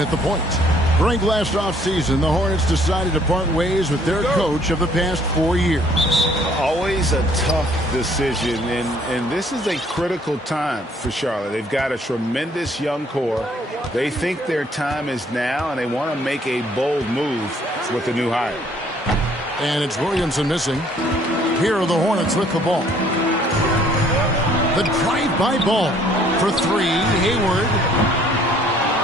at the point. During last offseason, the Hornets decided to part ways with their coach of the past 4 years. Always a tough decision, and this is a critical time for Charlotte. They've got a tremendous young core. They think their time is now, and they want to make a bold move with the new hire. And it's Williamson missing. Here are the Hornets with the ball. The drive-by ball for three. Hayward.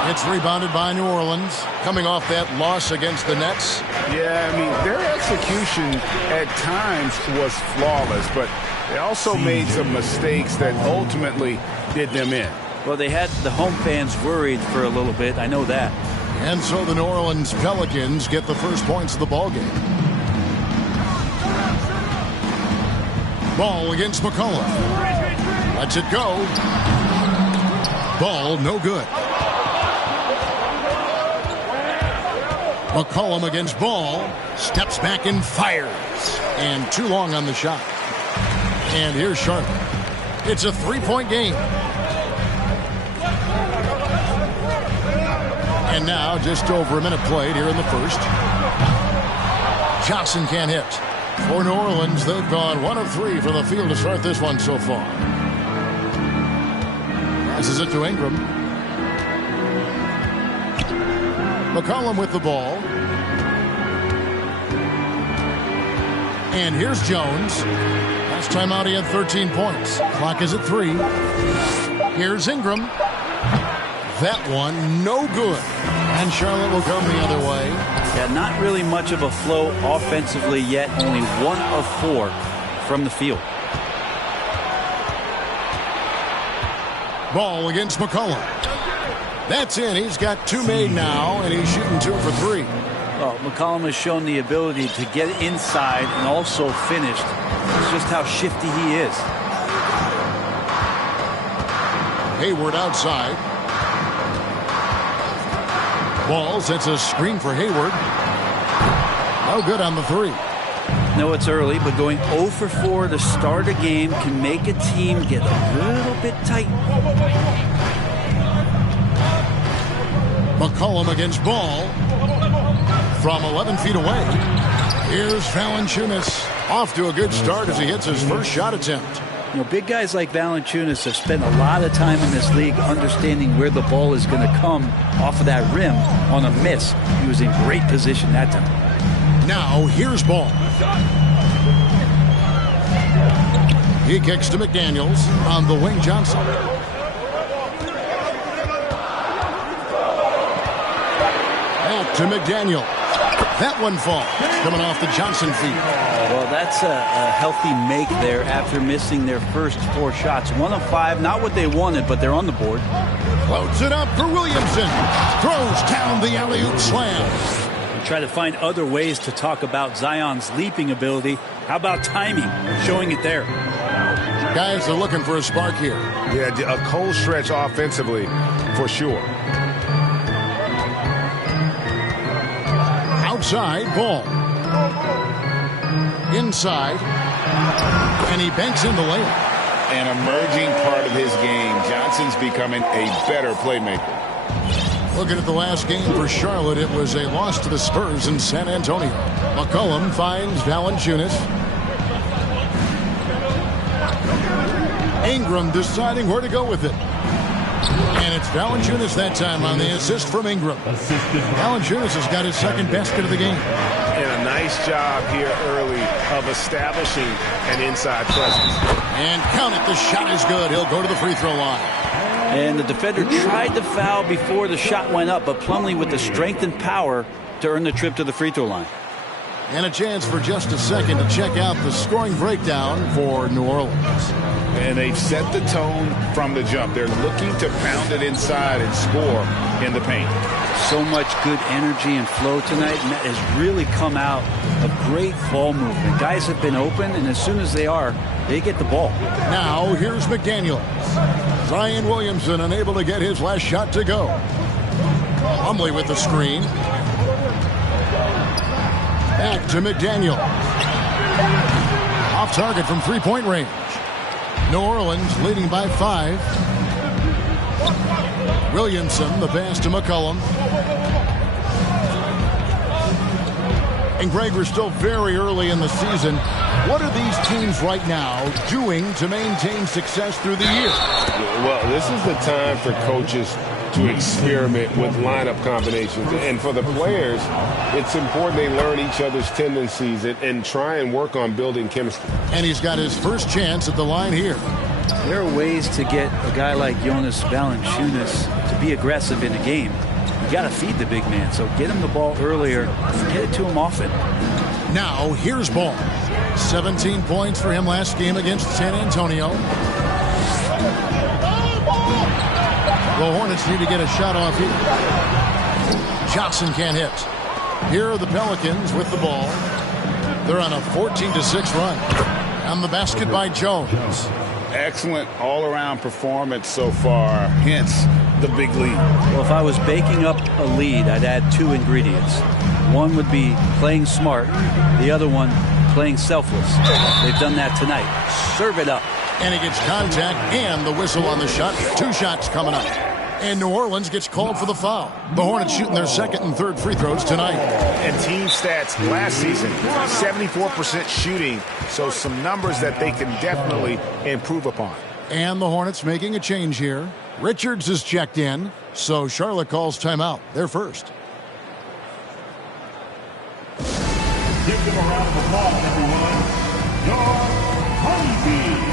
It's rebounded by New Orleans, coming off that loss against the Nets. Yeah, I mean, their execution at times was flawless, but they also made some mistakes that ultimately did them in. Well, they had the home fans worried for a little bit. I know that. And so the New Orleans Pelicans get the first points of the ball game. Ball against McCollum. Lets it go. Ball no good. McCollum against Ball. Steps back and fires. And too long on the shot. And here's Charlotte. It's a three-point game. And now just over a minute played here in the first. Johnson can't hit. For New Orleans, they've gone 1 of 3 from the field to start this one so far. Passes it to Ingram. McCollum with the ball. And here's Jones. Last time out he had 13 points. Clock is at 3. Here's Ingram. That one no good. And Charlotte will come the other way. Yeah, not really much of a flow offensively yet. Only 1 of 4 from the field. Ball against McCollum. That's in. He's got 2 made now, and he's shooting 2 for 3. Well, McCollum has shown the ability to get inside and also finish. It's just how shifty he is. Hayward outside. Ball sets a screen for Hayward. No good on the 3. No, it's early, but going 0 for 4 to start a game can make a team get a little bit tight. McCollum against Ball from 11 feet away. Here's Valanciunas off to a good start as he hits his first shot attempt. You know, big guys like Valanciunas have spent a lot of time in this league understanding where the ball is going to come off of that rim on a miss. He was in great position that time. Now here's Ball. He kicks to McDaniels on the wing. Johnson. Back to McDaniel. That one falls. Coming off the Johnson feet. Well, that's a healthy make there after missing their first 4 shots. 1 of 5, not what they wanted, but they're on the board. Floats it up for Williamson. Throws down the alley-oop slam. Try to find other ways to talk about Zion's leaping ability. How about timing? Showing it there. Guys are looking for a spark here. Yeah, a cold stretch offensively for sure. Outside, Ball. Inside. And he banks in the layup. An emerging part of his game. Johnson's becoming a better playmaker. Looking at the last game for Charlotte, it was a loss to the Spurs in San Antonio. McCollum finds Valanciunas. Ingram deciding where to go with it. And it's Valanciunas that time on the assist from Ingram. Valanciunas has got his second basket of the game. And a nice job here early of establishing an inside presence. And count it, the shot is good. He'll go to the free throw line. And the defender tried to foul before the shot went up, but Plumlee with the strength and power to earn the trip to the free throw line. And a chance for just a second to check out the scoring breakdown for New Orleans. And they've set the tone from the jump. They're looking to pound it inside and score in the paint. So much good energy and flow tonight, and that has really come out of great ball movement. Guys have been open, and as soon as they are, they get the ball. Now here's McDaniels. Zion Williamson unable to get his last shot to go. Plumlee with the screen. Back to McDaniel. Off target from three-point range. New Orleans leading by 5. Williamson, the pass to McCollum. And Greg, we're still very early in the season. What are these teams right now doing to maintain success through the year? Well, this is the time for coaches to experiment with lineup combinations. And for the players, it's important they learn each other's tendencies and try and work on building chemistry. And he's got his first chance at the line here. There are ways to get a guy like Jonas Valanciunas to be aggressive in a game. You got to feed the big man, so get him the ball earlier and get it to him often. Now, here's Ball. 17 points for him last game against San Antonio. The Hornets need to get a shot off here. Johnson can't hit. Here are the Pelicans with the ball. They're on a 14-6 run. And the basket by Jones. Excellent all-around performance so far, hence the big lead. Well, if I was baking up a lead, I'd add two ingredients. One would be playing smart. The other one, playing selfless. They've done that tonight. Serve it up. And he gets contact and the whistle on the shot. Two shots coming up. And New Orleans gets called for the foul. The Hornets shooting their second and third free throws tonight. And team stats last season, 74% shooting, so some numbers that they can definitely improve upon. And the Hornets making a change here. Richards is checked in, so Charlotte calls timeout. They're first. Give them a round of applause, everyone. Your Honeybee.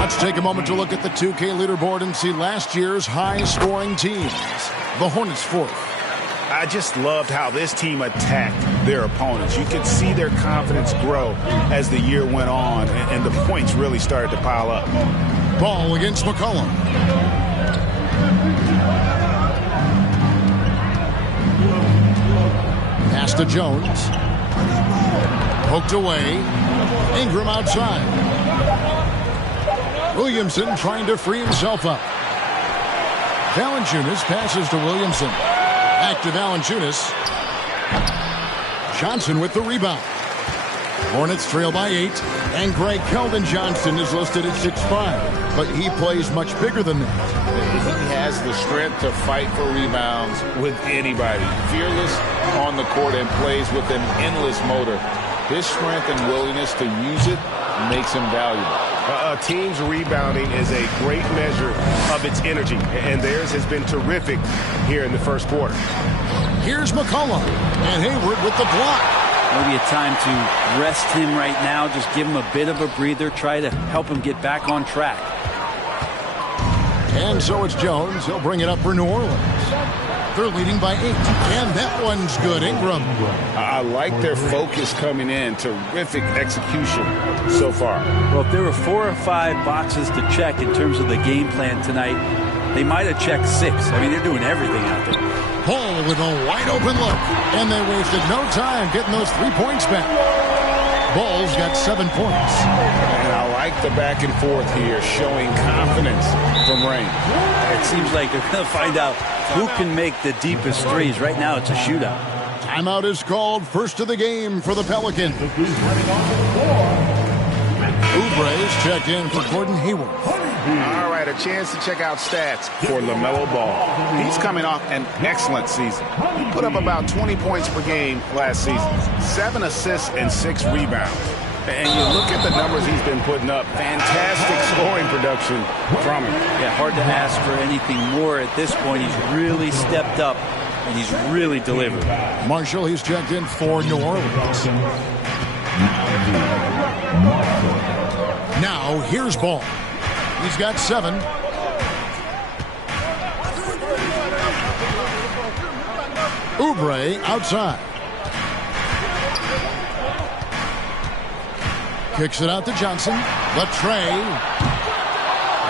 Let's take a moment to look at the 2K leaderboard and see last year's high-scoring teams. The Hornets fourth. I just loved how this team attacked their opponents. You could see their confidence grow as the year went on, and the points really started to pile up. Ball against McCollum. Pass to Jones. Poked away. Ingram outside. Williamson trying to free himself up. Valanciunas passes to Williamson. Back to Valanciunas. Johnson with the rebound. Hornets trail by 8. And Greg Keldon Johnson is listed at 6'5", but he plays much bigger than that. He has the strength to fight for rebounds with anybody. Fearless on the court and plays with an endless motor. His strength and willingness to use it makes him valuable. A team's rebounding is a great measure of its energy, and theirs has been terrific here in the first quarter. Here's McCollum, and Hayward with the block. Maybe a time to rest him right now, just give him a bit of a breather, try to help him get back on track. And so it's Jones. He'll bring it up for New Orleans. They're leading by 8, and that one's good. Ingram. I like their focus coming in. Terrific execution so far. Well, if there were 4 or 5 boxes to check in terms of the game plan tonight, they might have checked 6. I mean, they're doing everything out there. Paul with a wide-open look, and they wasted no time getting those 3 points back. Ball's got 7 points. And I like the back and forth here, showing confidence from Rain. It seems like they're going to find out who can make the deepest threes. Right now, it's a shootout. Timeout is called. First of the game for the Pelicans. Oubre is checked in for Gordon Hayward. All right, a chance to check out stats for LaMelo Ball. He's coming off an excellent season. He put up about 20 points per game last season, 7 assists and 6 rebounds. And you look at the numbers he's been putting up, fantastic scoring production from him. Yeah, hard to ask for anything more at this point. He's really stepped up, and he's really delivered. Marshall, he's checked in for New Orleans. Now, here's Ball. He's got 7. Oubre outside. Kicks it out to Johnson. Latre.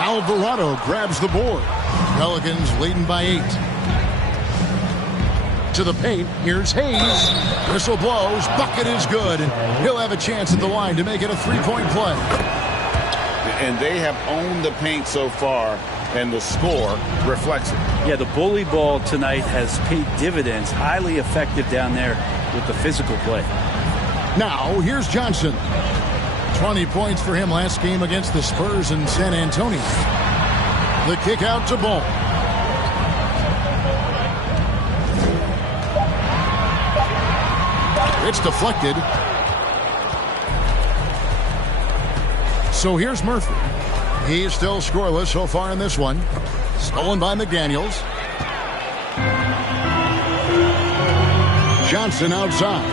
Alvarado grabs the board. Pelicans leading by 8. to the paint. Here's Hayes. Whistle blows. Bucket is good. And he'll have a chance at the line to make it a three-point play. And they have owned the paint so far, and the score reflects it. Yeah, the bully ball tonight has paid dividends. Highly effective down there with the physical play. Now, here's Johnson. 20 points for him last game against the Spurs in San Antonio. The kick out to Ball. It's deflected. So here's Murphy. He's still scoreless so far in this one. Stolen by McDaniels. Johnson outside.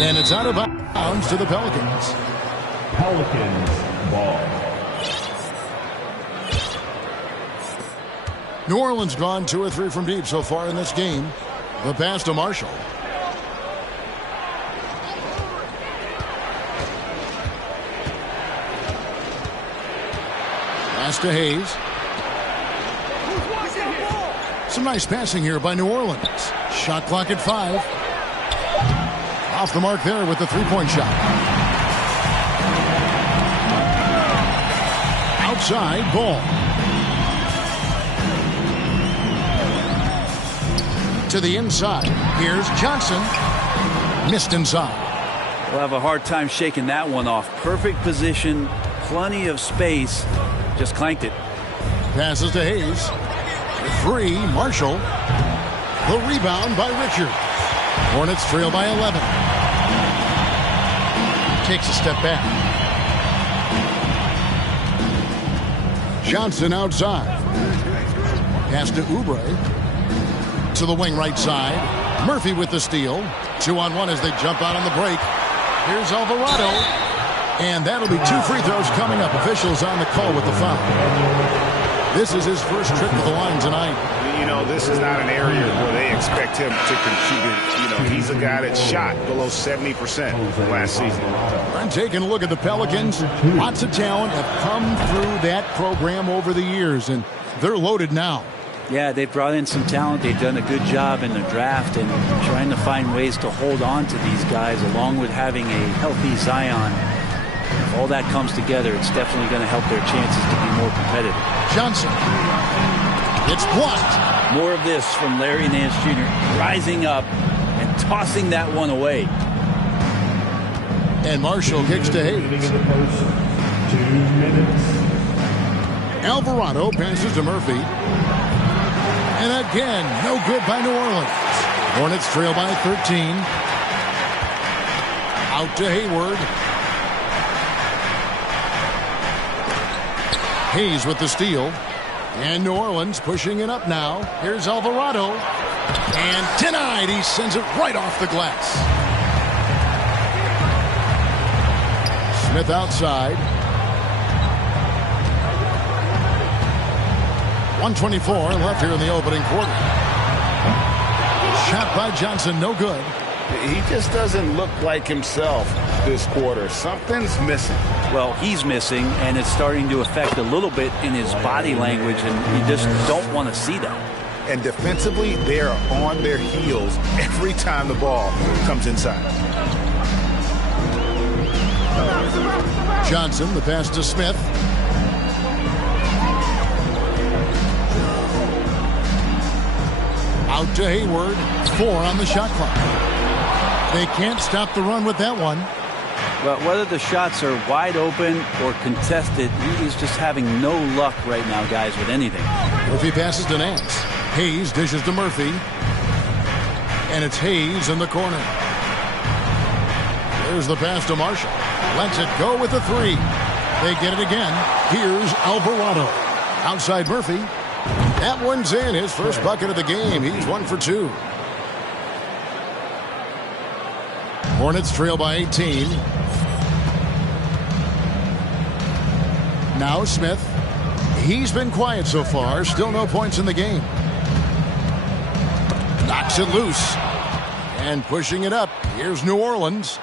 And it's out of bounds to the Pelicans. Pelicans ball. New Orleans gone 2 or 3 from deep so far in this game. The pass to Marshall. Pass to Hayes. Some nice passing here by New Orleans. Shot clock at 5. Off the mark there with the three-point shot. Outside Ball. To the inside. Here's Johnson. Missed inside. We'll have a hard time shaking that one off. Perfect position, plenty of space. Just clanked it. Passes to Hayes. 3, Marshall. The rebound by Richard. Hornets trail by 11. Takes a step back. Johnson outside. Pass to Oubre. To the wing right side. Murphy with the steal. 2-on-1 as they jump out on the break. Here's Alvarado. And that'll be 2 free throws coming up. Officials on the call with the foul. This is his first trip to the line tonight. You know, this is not an area where they expect him to contribute. You know, he's a guy that shot below 70% last season. I'm taking a look at the Pelicans. Lots of talent have come through that program over the years, and they're loaded now. Yeah, they've brought in some talent. They've done a good job in the draft and trying to find ways to hold on to these guys, along with having a healthy Zion. If all that comes together, it's definitely going to help their chances to be more competitive. Johnson. It's blocked. More of this from Larry Nance Jr. rising up and tossing that one away. And Marshall kicks to Hayes. 2 minutes. Alvarado passes to Murphy. And again, no good by New Orleans. Hornets trail by 13. Out to Hayward. Hayes with the steal. And New Orleans pushing it up now. Here's Alvarado. And denied. He sends it right off the glass. Smith outside. 1:24 left here in the opening quarter. Shot by Johnson, no good. He just doesn't look like himself this quarter. Something's missing. Well, he's missing, and it's starting to affect a little bit in his body language, and you just don't want to see that. And defensively, they are on their heels every time the ball comes inside. Johnson, the pass to Smith. Out to Hayward. 4 on the shot clock. They can't stop the run with that one. But whether the shots are wide open or contested, he is just having no luck right now, guys, with anything. Murphy passes to Nance. Hayes dishes to Murphy. And it's Hayes in the corner. There's the pass to Marshall. Lets it go with the 3. They get it again. Here's Alvarado. Outside Murphy. That one's in. His first bucket of the game. He's 1 for 2. Hornets trail by 18. Now Smith. He's been quiet so far. Still no points in the game. Knocks it loose. And pushing it up. Here's New Orleans.